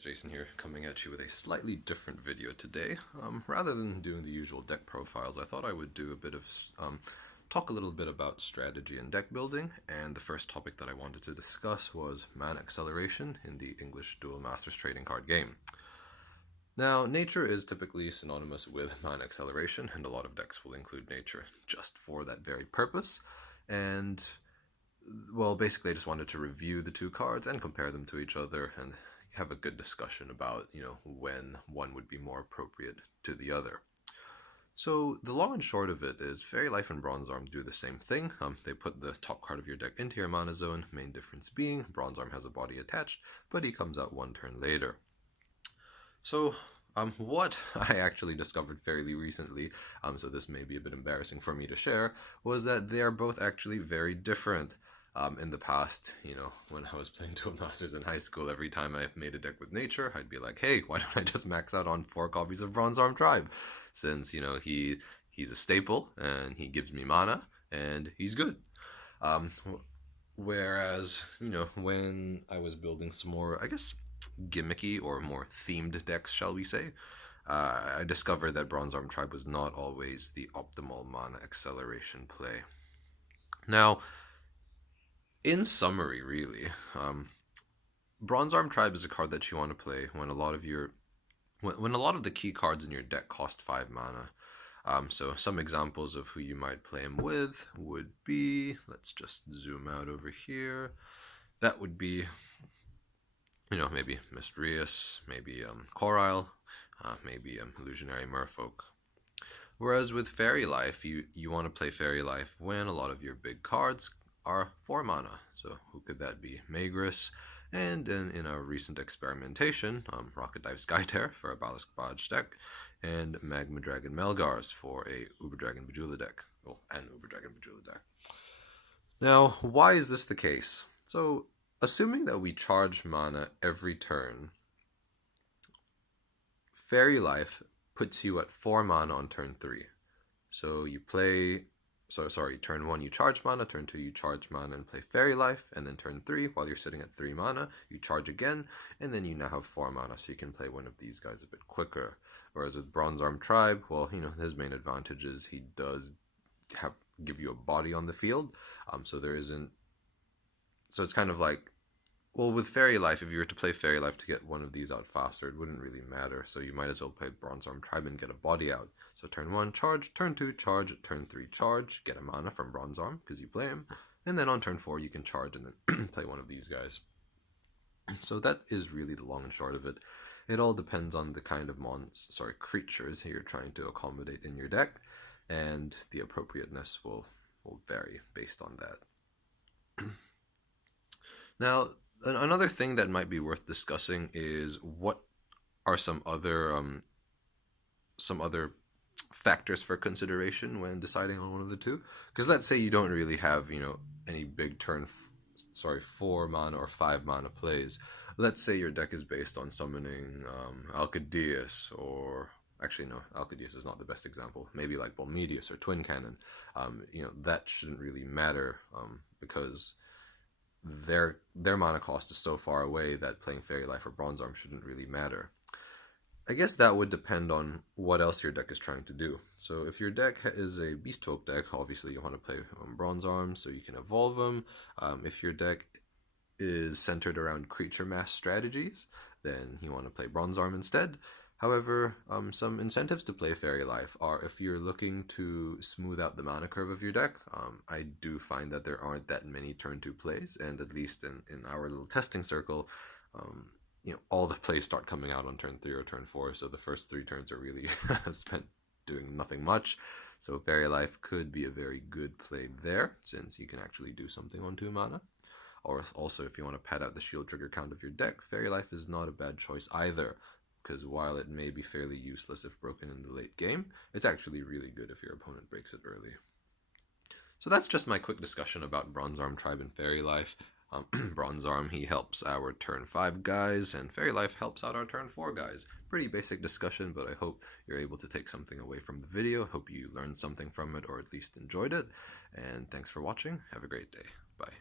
Jason here, coming at you with a slightly different video today. Rather than doing the usual deck profiles, I thought I would do a bit of talk a little bit about strategy and deck building. And the first topic that I wanted to discuss was mana acceleration in the English Dual Masters trading card game. Now, nature is typically synonymous with mana acceleration, and a lot of decks will include nature just for that very purpose. And well, basically, I just wanted to review the two cards and compare them to each other and have a good discussion about, when one would be more appropriate to the other. So the long and short of it is Faerie Life and Bronze Arm do the same thing. They put the top card of your deck into your mana zone, main difference being Bronze Arm has a body attached, but he comes out one turn later. So what I actually discovered fairly recently, so this may be a bit embarrassing for me to share, was that they are both actually very different. In the past, when I was playing Duel Masters in high school, every time I made a deck with nature, I'd be like, hey, why don't I just max out on 4 copies of Bronze Arm Tribe? Since, he's a staple, and he gives me mana, and he's good. Whereas, when I was building some more, I guess, gimmicky or more themed decks, shall we say, I discovered that Bronze Arm Tribe was not always the optimal mana acceleration play. Now, in summary, really, Bronze Arm Tribe is a card that you want to play when a lot of the key cards in your deck cost 5 mana. So some examples of who you might play him with would be, let's just zoom out over here. That would be, maybe Mysterious, maybe Corile, maybe Illusionary Merfolk. Whereas with Faerie Life, you want to play Faerie Life when a lot of your big cards are 4 mana. So who could that be? Magress, and in our recent experimentation, Rocket Dive Skytear for a Ballast Barge deck, and Magma Dragon Melgars for a Uber Dragon Bejeweled deck. Well, an Uber Dragon Bejeweled deck. Now, why is this the case? So, assuming that we charge mana every turn, Faerie Life puts you at 4 mana on turn 3. So you play... turn 1 you charge mana, turn 2 you charge mana and play Faerie Life, and then turn 3, while you're sitting at 3 mana, you charge again, and then you now have 4 mana, so you can play one of these guys a bit quicker. Whereas with Bronze Arm Tribe, well, his main advantage is he does give you a body on the field, so it's kind of like, well, with Faerie Life, if you were to play Faerie Life to get one of these out faster, it wouldn't really matter, so you might as well play Bronze Arm Tribe and get a body out. So turn 1, charge, turn 2, charge, turn 3, charge, get a mana from Bronze Arm, because you play him, and then on turn 4 you can charge and then play one of these guys. So that is really the long and short of it. It all depends on the kind of creatures you're trying to accommodate in your deck, and the appropriateness will vary based on that. Now, another thing that might be worth discussing is what are some other factors for consideration when deciding on one of the two. Because let's say you don't really have any big 4 mana or 5 mana plays. Let's say your deck is based on summoning Alcadius, or actually no, Alcadius is not the best example. Maybe like Bolmedius or Twin Cannon. That shouldn't really matter because their mana cost is so far away that playing Faerie Life or Bronze Arm shouldn't really matter. I guess that would depend on what else your deck is trying to do. So if your deck is a Beast Folk deck, obviously you want to play Bronze Arm so you can evolve them. If your deck is centered around creature mass strategies, then you want to play Bronze Arm instead. However, some incentives to play Faerie Life are if you're looking to smooth out the mana curve of your deck. I do find that there aren't that many turn 2 plays, and at least in our little testing circle, all the plays start coming out on turn 3 or turn 4, so the first 3 turns are really spent doing nothing much. So Faerie Life could be a very good play there, since you can actually do something on 2 mana. Or also, if you want to pad out the shield trigger count of your deck, Faerie Life is not a bad choice either, because while it may be fairly useless if broken in the late game, it's actually really good if your opponent breaks it early. So that's just my quick discussion about Bronze Arm Tribe and Faerie Life. Bronze Arm, he helps our turn 5 guys, and Faerie Life helps out our turn 4 guys. Pretty basic discussion, but I hope you're able to take something away from the video. Hope you learned something from it, or at least enjoyed it. And thanks for watching. Have a great day. Bye.